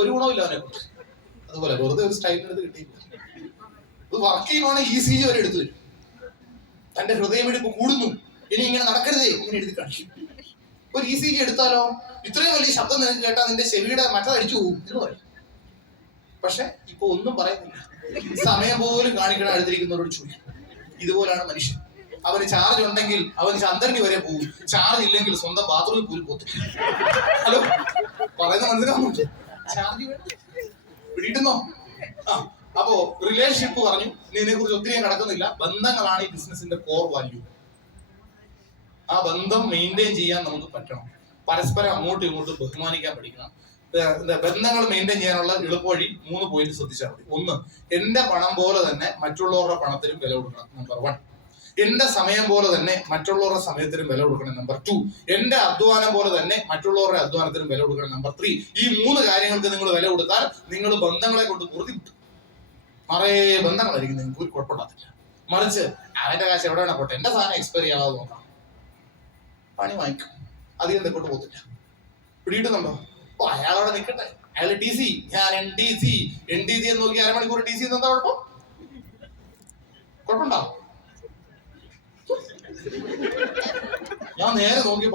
ഒരു ഗുണമില്ല അവനെ കുറിച്ച്. അതുപോലെ വെറുതെ ഒരു സ്റ്റൈലിനെടുത്ത് കിട്ടിയില്ല. ഇത് വർക്ക് ചെയ്യുവാണെങ്കിൽ ECG വരെ എടുത്തു വരും. തന്റെ ഹൃദയമിടിപ്പ് കൂടുന്നു, ഇനി ഇങ്ങനെ നടക്കരുതേ, ഇങ്ങനെ എഴുതി കാണിക്കും. ഒരു ECG എടുത്താലോ, ഇത്രയും വലിയ ശബ്ദം നിനക്ക് കേട്ടാൽ നിന്റെ ചെവിയുടെ മറ്റതടിച്ചു പോകും എന്ന് പറയും. പക്ഷെ ഇപ്പൊ ഒന്നും പറയുന്നില്ല. സമയം പോലും കാണിക്കണം അടുത്തിരിക്കുന്നവരോട് ചോദിക്കും. ഇതുപോലാണ് മനുഷ്യൻ. അവന് ചാർജ് ഉണ്ടെങ്കിൽ അവന് ചന്ദ്രന് വരെ പോകും, ചാർജ് ഇല്ലെങ്കിൽ സ്വന്തം ബാത്റൂമിൽ പോലും പോത്തും. ഹലോ, പറയുന്ന മനസ്സിലാവുന്നുണ്ട്? ചാർജ് വേണം, പിടിയിട്ടുന്നോ? അപ്പോ റിലേഷൻഷിപ്പ് പറഞ്ഞു, ഇതിനെ കുറിച്ച് ഒത്തിരി കിടക്കുന്നില്ല. ബന്ധങ്ങളാണ് ഈ ബിസിനസിന്റെ കോർ വാല്യൂ. ആ ബന്ധം മെയിൻറ്റെയിൻ ചെയ്യാൻ നമുക്ക് പറ്റണം. പരസ്പരം അങ്ങോട്ടും ഇങ്ങോട്ടും ബഹുമാനിക്കാൻ പഠിക്കണം. ബന്ധങ്ങൾ മെയിൻറ്റെയിൻ ചെയ്യാനുള്ള എളുപ്പവഴി 3 പോയിന്റ് ശ്രദ്ധിച്ചാൽ മതി. 1, എന്റെ പണം പോലെ തന്നെ മറ്റുള്ളവരുടെ പണത്തിനും വില കൊടുക്കണം. നമ്പർ 1. എന്റെ സമയം പോലെ തന്നെ മറ്റുള്ളവരുടെ സമയത്തിനും വില കൊടുക്കണം. നമ്പർ 2. എന്റെ അധ്വാനം പോലെ തന്നെ മറ്റുള്ളവരുടെ അധ്വാനത്തിനും വില കൊടുക്കണം. നമ്പർ 3. ഈ 3 കാര്യങ്ങൾക്ക് നിങ്ങൾ വില കൊടുത്താൽ നിങ്ങൾ ബന്ധങ്ങളെ കൊണ്ട് പൊറുതി കിട്ടും. നിറയെ ബന്ധങ്ങളായിരിക്കും, നിങ്ങൾക്ക് ഒരു കുഴപ്പമുണ്ടാകത്തില്ല. മറിച്ച് അവന്റെ കാശ് എവിടെ വേണം പോട്ടെ, എന്റെ സാധനം എക്സ്പയറി ആവാതെ നോക്കാം, പണി വാങ്ങിക്കും, അധികം തെക്കോട്ട് പോകത്തില്ല. പിടിയിട്ടുന്നുണ്ടോ? അയാളവിടെ നിൽക്കട്ടെ, അയാൾ TC, ഞാൻ NTC എന്ന് നോക്കി അരമണിക്കൂർ TC എന്താ കുഴപ്പം? കുഴപ്പമുണ്ടോ? ഞാൻ നേരെ നോക്കി